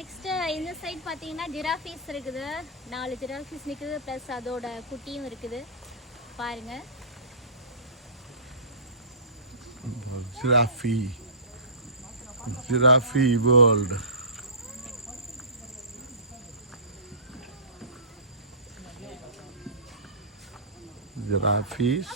Next இந்த side பார்த்தீங்கன்னா ஜிராஃபீஸ் இருக்குது. 4 ஜிராஃபீஸ் நிற்குது, ப்ளஸ் அதோட குட்டியும் இருக்குது. பாருங்க. ஜிராஃபி வேர்ல்ட். ஜிராஃபீஸ்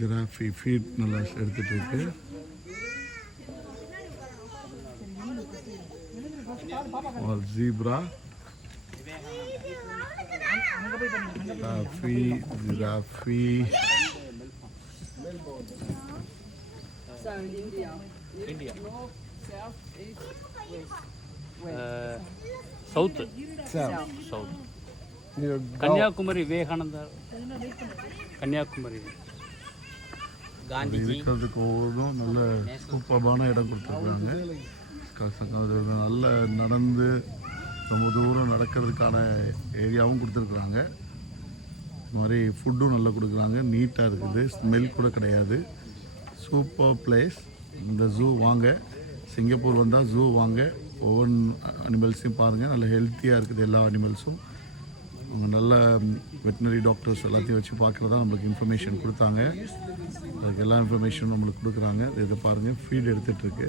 ஜிராஃபி ஃபீட் நல்லா எடுத்துட்டு இருக்கு. ஜீப்ரா, ஜிராஃபி சவுத் கன்னியாகுமரி விவேகானந்தர், கன்னியாகுமரி காந்திஜி இருக்கிறதுக்கு ஒவ்வொன்றும் நல்ல சூப்பர்பான இடம் கொடுத்துருக்குறாங்க. நல்ல நடந்து ரொம்ப தூரம் நடக்கிறதுக்கான ஏரியாவும் கொடுத்துருக்குறாங்க. இந்த மாதிரி ஃபுட்டும் நல்லா கொடுக்குறாங்க. நீட்டாக இருக்குது, ஸ்மெல் கூட கிடையாது. Super place. இந்த ஜூ வாங்க, சிங்கப்பூர் வந்தால் ஜூ வாங்க. ஒவ்வொரு அனிமல்ஸையும் பாருங்கள், நல்ல ஹெல்த்தியாக இருக்குது எல்லா அனிமல்ஸும். அவங்க நல்ல வெட்டினரி டாக்டர்ஸ் எல்லாத்தையும் வச்சு பார்க்குறதா நம்மளுக்கு இன்ஃபர்மேஷன் கொடுத்தாங்க. அதுக்கு எல்லா இன்ஃபர்மேஷனும் நம்மளுக்கு கொடுக்குறாங்க. இதை பாருங்கள், ஃபீட் எடுத்துகிட்ருக்கு.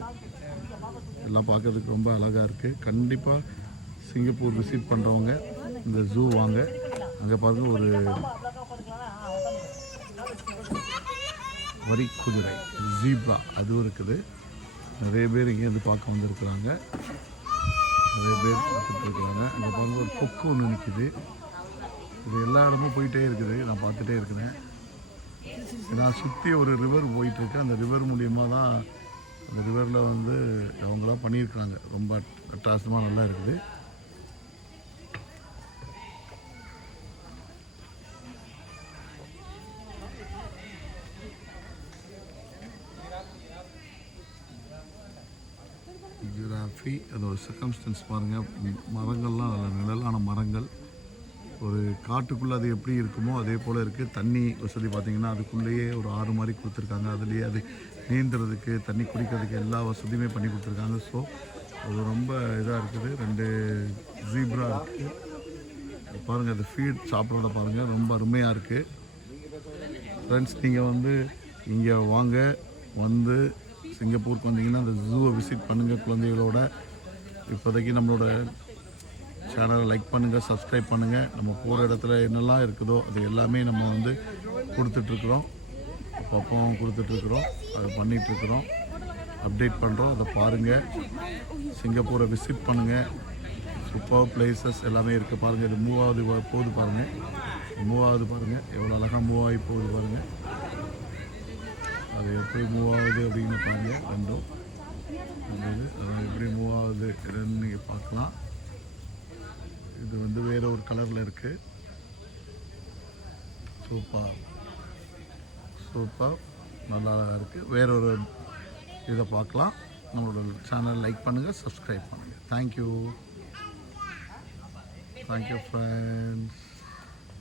எல்லாம் பார்க்குறதுக்கு ரொம்ப அழகாக இருக்குது. கண்டிப்பாக சிங்கப்பூர் விசிட் பண்ணுறவங்க இந்த ஜூ வாங்க. அங்கே பாருங்கள், ஒரு வரி குதிரை ஜீப்ரா அதுவும் இருக்குது. நிறைய பேர் இங்கேருந்து பார்க்க வந்திருக்கிறாங்க. நிறைய பேர் பார்த்துட்டு இருக்கிறாங்க. அங்கே பாருங்கள், ஒரு கொக்கு ஒன்று நிற்கிது. இது எல்லா இடமும் போயிட்டே இருக்குது, நான் பார்த்துட்டே இருக்கிறேன். நான் சுற்றி ஒரு ரிவர் போயிட்டுருக்கேன். அந்த ரிவர் மூலியமாக தான், அந்த ரிவரில் வந்து அவங்களாம் பண்ணியிருக்கிறாங்க. ரொம்ப அட்டகாசமாக நல்லா இருக்குது. ஜிராஃபி அதோட சர்க்கம்ஸ்டன்ஸ் பாருங்கள். மரங்கள்லாம் நல்ல நிழலான மரங்கள். ஒரு காட்டுக்குள்ளே அது எப்படி இருக்குமோ அதே போல் இருக்குது. தண்ணி வசதி பார்த்திங்கன்னா அதுக்குள்ளேயே ஒரு ஆறு மாதிரி கொடுத்துருக்காங்க. அதுலேயே அது நீந்துறதுக்கு, தண்ணி குடிக்கிறதுக்கு எல்லா வசதியுமே பண்ணி கொடுத்துருக்காங்க. ஸோ அது ரொம்ப இதாக இருக்குது. 2 ஜீப்ரா இருக்குது. பாருங்கள், அது ஃபீட் சாப்பிட்றத பாருங்கள், ரொம்ப அருமையாக இருக்குது. ஃப்ரெண்ட்ஸ், நீங்கள் வந்து இங்கே வாங்க, வந்து சிங்கப்பூருக்கு வந்தீங்கன்னா அந்த ஜூவை விசிட் பண்ணுங்கள் குழந்தைகளோட. இப்போதைக்கு நம்மளோட சேனலை லைக் பண்ணுங்கள், சப்ஸ்கிரைப் பண்ணுங்கள். நம்ம போகிற இடத்துல என்னெல்லாம் இருக்குதோ அது எல்லாமே நம்ம வந்து கொடுத்துட்ருக்குறோம். அப்பப்போ கொடுத்துட்ருக்குறோம், அது பண்ணிகிட்ருக்குறோம், அப்டேட் பண்ணுறோம். அதை பாருங்கள், சிங்கப்பூரை விசிட் பண்ணுங்கள். சூப்பர் பிளேசஸ் எல்லாமே இருக்குது. பாருங்கள், இது மூவாவது போகுது பாருங்கள். மூவாவது பாருங்கள், எவ்வளோ அழகாக மூவ் ஆகி போகுது பாருங்கள். அது எப்படி மூவ் ஆகுது அப்படின்னு பாருங்கள். ரெண்டும் அது எப்படி மூவ் ஆகுது நீங்கள் பார்க்கலாம். இது வந்து வேறு ஒரு கலரில் இருக்குது. சூப்பர் சூப்பர், நல்லா அழகாக இருக்குது. வேறொரு இதை பார்க்கலாம். நம்மளோட சேனல் லைக் பண்ணுங்கள், சப்ஸ்கிரைப் பண்ணுங்கள். Thank you friends.